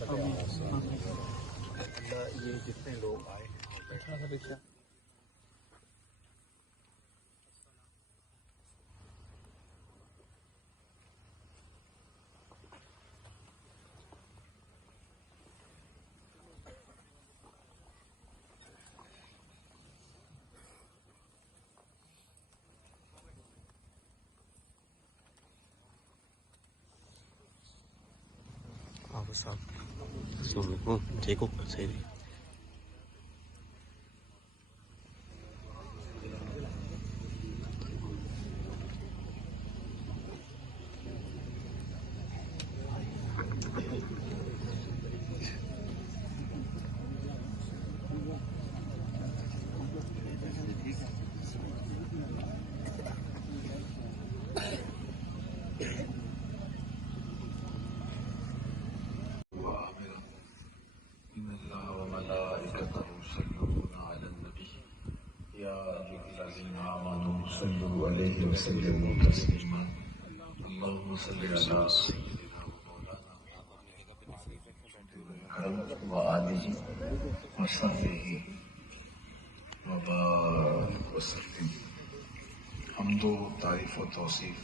اللہ یہ جتنے لوگ آئے ہیں السلام علیکم، ٹھیک ہو؟ صحیح. صلوا علیہ وسلم تسلیما اللهم صل علی سیدنا مولانا محمد وآلہ وصحبہ وبارک وسلم. حمد و تعریف و توصیف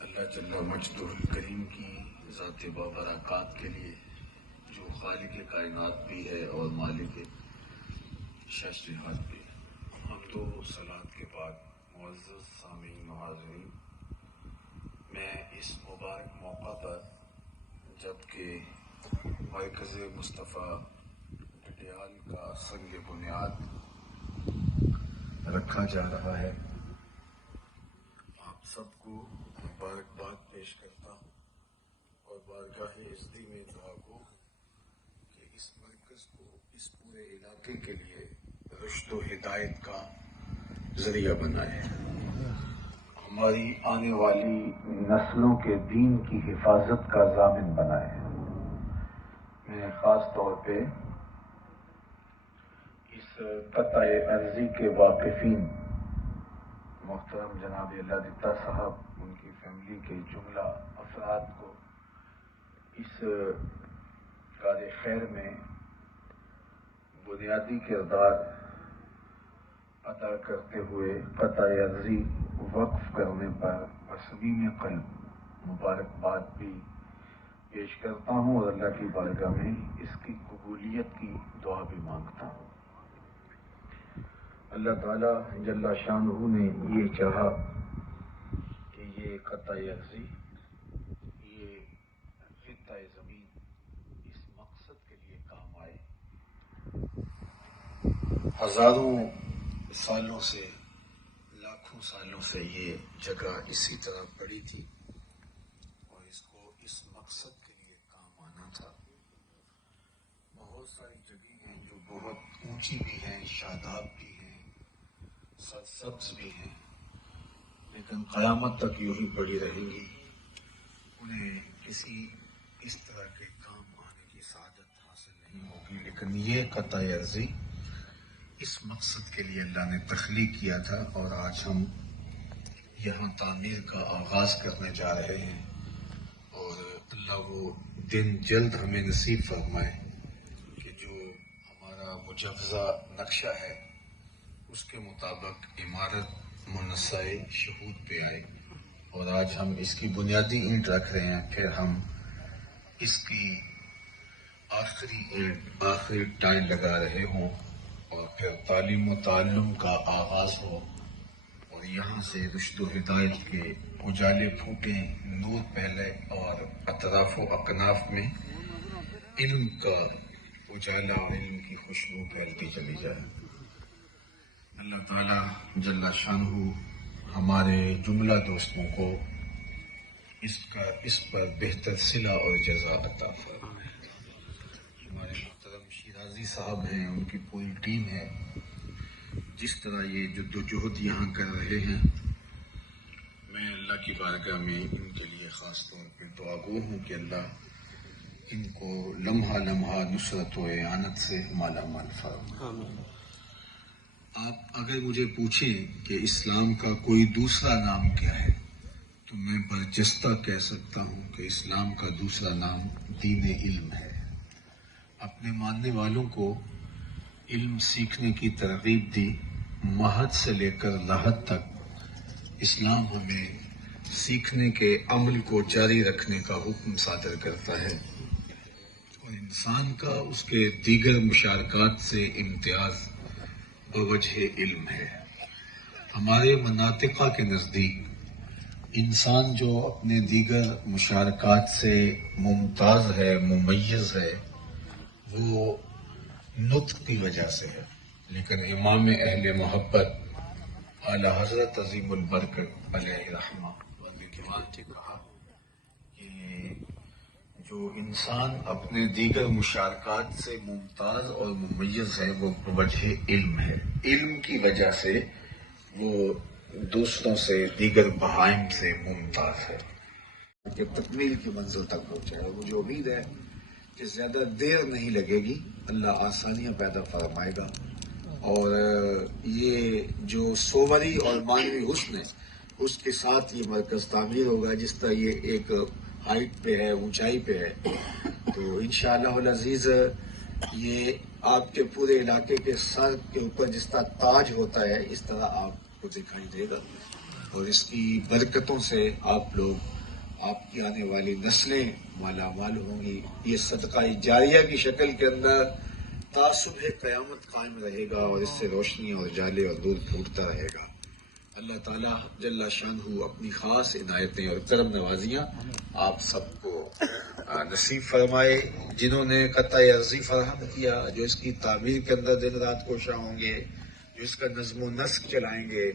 اللہ جل مجدہ الکریم کی ذات بابرکات کے لیے، جو خالق کائنات بھی ہے اور مالک شاشنہاد بھی. حمد و صلوات کے بعد معزز سامعین و حاضرین، میں اس مبارک موقع پر جبکہ مرکز مصطفیٰ ڈڈیال کا سنگ بنیاد رکھا جا رہا ہے، آپ سب کو مبارکباد پیش کرتا ہوں اور بارگاہ عزتی میں دعا گو کہ اس مرکز کو اس پورے علاقے کے لیے رشد و ہدایت کا ذریعہ بنائے، ہماری آنے والی نسلوں کے دین کی حفاظت کا ضامن بنائے. میں خاص طور پہ اس قطع عرضی کے واقفین محترم جناب اللہ دتا صاحب، ان کی فیملی کے جملہ افراد کو اس کار خیر میں بنیادی کردار ادا کرتے ہوئے قطع عرضی وقف کرنے پر بصمیم قلب مبارکباد بھی پیش کرتا ہوں اور اللہ کی بارگاہ میں اس کی قبولیت کی دعا بھی مانگتا ہوں. اللہ تعالیٰ جل شانہ نے یہ چاہا کہ یہ قطع عرضی، یہ خطہ زمین اس مقصد کے لیے کام آئے. ہزاروں سالوں سے، لاکھوں سالوں سے یہ جگہ اسی طرح پڑی تھی اور اس کو اس مقصد کے لیے کام آنا تھا. بہت ساری جگہیں ہیں جو بہت اونچی بھی ہیں، شاداب بھی ہیں، سرسبز بھی ہیں، لیکن قیامت تک یوں ہی پڑی رہیں گی. انہیں کسی اس طرح کے کام آنے کی سعادت حاصل نہیں ہوگی. لیکن یہ قطع عرضی اس مقصد کے لیے اللہ نے تخلیق کیا تھا اور آج ہم یہاں تعمیر کا آغاز کرنے جا رہے ہیں اور اللہ وہ دن جلد ہمیں نصیب فرمائے کہ جو ہمارا مجوزہ نقشہ ہے اس کے مطابق عمارت منصع شہود پہ آئے. اور آج ہم اس کی بنیادی اینٹ رکھ رہے ہیں، پھر ہم اس کی آخری اینٹ، آخری ٹائل لگا رہے ہوں اور پھر تعلیم و تعلم کا آغاز ہو اور یہاں سے رشد و ہدایت کے اجالے پھوٹیں، نور پھیلے اور اطراف و اکناف میں علم کا اجالا اور علم کی خوشبو پھیلتی چلی جائے. اللہ تعالیٰ جل شانہ ہمارے جملہ دوستوں کو اس پر بہتر صلہ اور جزا عطا فرمائے. ہمارے محترم شیرازی صاحب ہیں، ان کی پوری ٹیم ہے، جس طرح یہ جد و جہد یہاں کر رہے ہیں، میں اللہ کی بارگاہ میں ان کے لیے خاص طور پہ دعا گو ہوں کہ اللہ ان کو لمحہ لمحہ نصرت و اعانت سے مالا مال فرمائے. آپ اگر مجھے پوچھیں کہ اسلام کا کوئی دوسرا نام کیا ہے تو میں برجستہ کہہ سکتا ہوں کہ اسلام کا دوسرا نام دین علم ہے۔ اپنے ماننے والوں کو علم سیکھنے کی ترغیب دی۔ مہد سے لے کر لحد تک اسلام ہمیں سیکھنے کے عمل کو جاری رکھنے کا حکم صادر کرتا ہے، اور انسان کا اس کے دیگر مشارکات سے امتیاز بوجہ علم ہے۔ ہمارے مناطقہ کے نزدیک انسان جو اپنے دیگر مشارکات سے ممتاز ہے، ممیز ہے، وہ نطق کی وجہ سے ہے، لیکن امام اہل محبت اعلی حضرت عظیم البرکت علیہ رحمہ نے کہا کہ جو انسان اپنے دیگر مشارکات سے ممتاز اور ممیز ہے وہ بوجہ علم ہے۔ علم کی وجہ سے وہ دوسروں سے، دیگر بہائم سے ممتاز ہے کہ تکمیل کی منزل تک پہنچائے۔ مجھے امید ہے کہ زیادہ دیر نہیں لگے گی، اللہ آسانیاں پیدا فرمائے گا، اور یہ جو صوری اور معنوی حسن ہے اس کے ساتھ یہ مرکز تعمیر ہوگا۔ جس طرح یہ ایک ہائٹ پہ ہے، اونچائی پہ ہے، تو انشاءاللہ العزیز یہ آپ کے پورے علاقے کے سر کے اوپر جس طرح تاج ہوتا ہے اس طرح آپ کو دکھائی دے گا، اور اس کی برکتوں سے آپ لوگ، آپ کی آنے والی نسلیں مالا مال ہوں گی۔ یہ صدقہ جاریہ کی شکل کے اندر تا صبح قیامت قائم رہے گا، اور اس سے روشنی اور جالے اور دودھ پھوٹتا رہے گا۔ اللہ تعالیٰ جل شانہ اپنی خاص عنایتیں اور کرم نوازیاں آپ سب کو نصیب فرمائے۔ جنہوں نے قطع عرضی فراہم کیا، جو اس کی تعمیر کے اندر دن رات کوشاں ہوں گے، جو اس کا نظم و نسق چلائیں گے،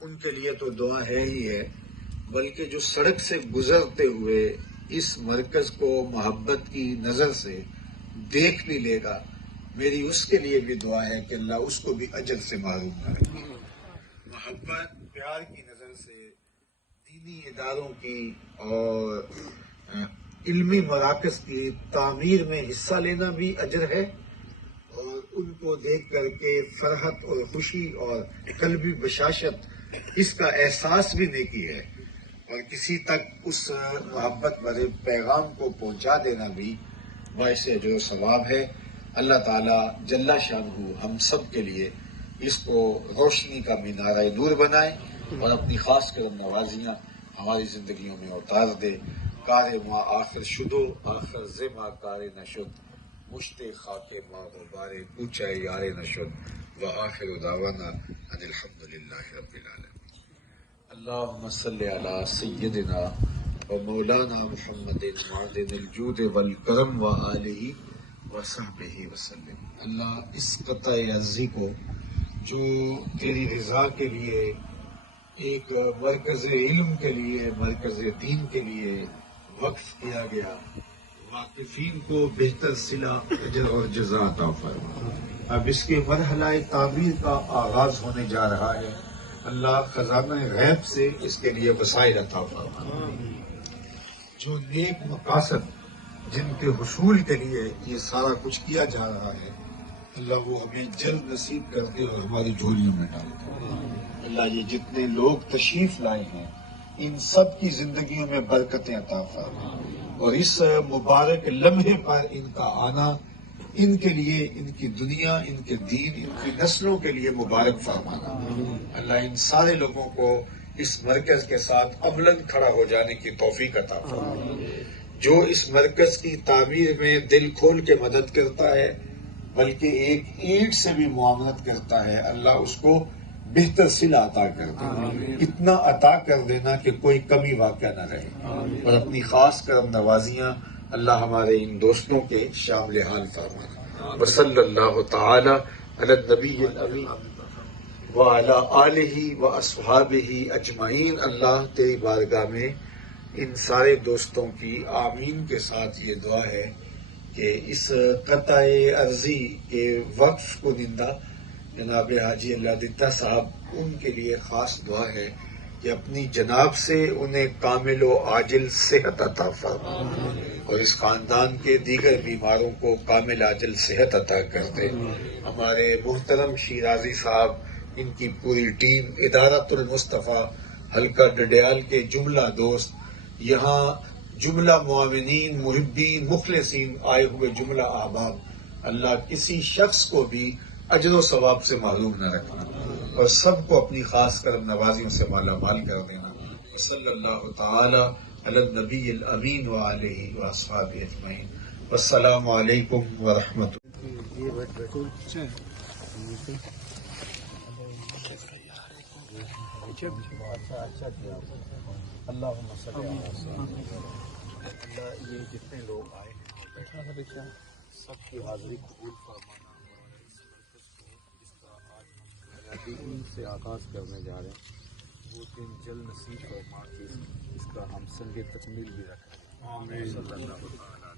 ان کے لیے تو دعا ہے ہی ہے، بلکہ جو سڑک سے گزرتے ہوئے اس مرکز کو محبت کی نظر سے دیکھ بھی لے گا، میری اس کے لیے بھی دعا ہے کہ اللہ اس کو بھی اجر سے محروم نہ رکھے۔ محبت، پیار کی نظر سے دینی اداروں کی اور علمی مراکز کی تعمیر میں حصہ لینا بھی اجر ہے، اور ان کو دیکھ کر کے فرحت اور خوشی اور قلبی بشاشت اس کا احساس بھی نیکی ہے، اور کسی تک اس محبت بھرے پیغام کو پہنچا دینا بھی باعث اجر و ثواب ہے۔ اللہ تعالیٰ جل شانہ ہم سب کے لیے اس کو روشنی کا مینارہ نور بنائے، اور اپنی خاص کرم نوازیاں ہماری زندگیوں میں اتار دے۔ کار ما آخر شدو، آخر زما کار نشد، مشت خاک ما غبار کوچہ یار نشد، وآخر دعوانا ان الحمدللہ رب العالمین۔ اللہم صلی علی سیدنا و مولانا محمد معدن الجود والکرم و آلہ وصحبہ وسلم۔ اللہ اس قطع عرضی کو جو تیری رضا کے لیے، ایک مرکز علم کے لیے، مرکز دین کے لیے وقف کیا گیا، واقفین کو بہتر صلہ، اجر اور جزا عطا فرما۔ اب اس کے مرحلہ تعمیر کا آغاز ہونے جا رہا ہے، اللہ خزانہ غیب سے اس کے لیے وسائل عطا فرما۔ جو نیک مقاصد جن کے حصول کے لیے یہ سارا کچھ کیا جا رہا ہے، اللہ وہ ہمیں جلد نصیب کر دے اور ہماری جھولیوں میں ڈال دے۔ اللہ یہ جتنے لوگ تشریف لائے ہیں ان سب کی زندگیوں میں برکتیں عطا فرما، اور اس مبارک لمحے پر ان کا آنا ان کے لیے، ان کی دنیا، ان کے دین، ان کی نسلوں کے لیے مبارک فرمانا۔ اللہ ان سارے لوگوں کو اس مرکز کے ساتھ عملاً کھڑا ہو جانے کی توفیق عطا فرما۔ جو اس مرکز کی تعمیر میں دل کھول کے مدد کرتا ہے، بلکہ ایک اینٹ سے بھی معاملت کرتا ہے، اللہ اس کو بہتر صلہ عطا کر دے، اتنا عطا کر دینا کہ کوئی کمی واقع نہ رہے، اور اپنی خاص کرم نوازیاں اللہ ہمارے ان دوستوں کے شامل حال فرمانا۔ وصلی اللہ تعالی علی النبی الامین وعلی آلہ واصحابہ اجمعین۔ اللہ تیری بارگاہ میں ان سارے دوستوں کی آمین کے ساتھ یہ دعا ہے کہ اس قطع عرضی کے وقف کو نندہ جناب حاجی اللہ دتہ صاحب، ان کے لیے خاص دعا ہے کہ اپنی جناب سے انہیں کامل و عاجل صحت عطا فرما، اور اس خاندان کے دیگر بیماروں کو کامل عاجل صحت عطا کر دے۔ ہمارے محترم شیرازی صاحب، ان کی پوری ٹیم، ادارۃ المصطفیٰ، حلقہ ڈڈیال کے جملہ دوست، یہاں جملہ معاونین، محبین، مخلصین آئے ہوئے جملہ احباب، اللہ کسی شخص کو بھی اجر و ثواب سے محروم نہ رکھنا اور سب کو اپنی خاص کرم نوازیوں سے مالا مال کر دینا۔ صلی اللہ تعالی علی النبی الامین وآلہ واصحابہ اجمعین۔ والسلام علیکم ورحمۃ اللہم صلی علی اللہ، یہ جتنے لوگ آئے ہیں سب کی حاضری قبول فرمانا، اور اس مرکز کو جس کا آج ہم بنیادی دین سے آغاز کرنے جا رہے ہیں وہ دن جلد نصیب فرما کے اس کا ہم سنگ تکمیل بھی رکھیں۔ آمین۔ صلی اللہ تعالیٰ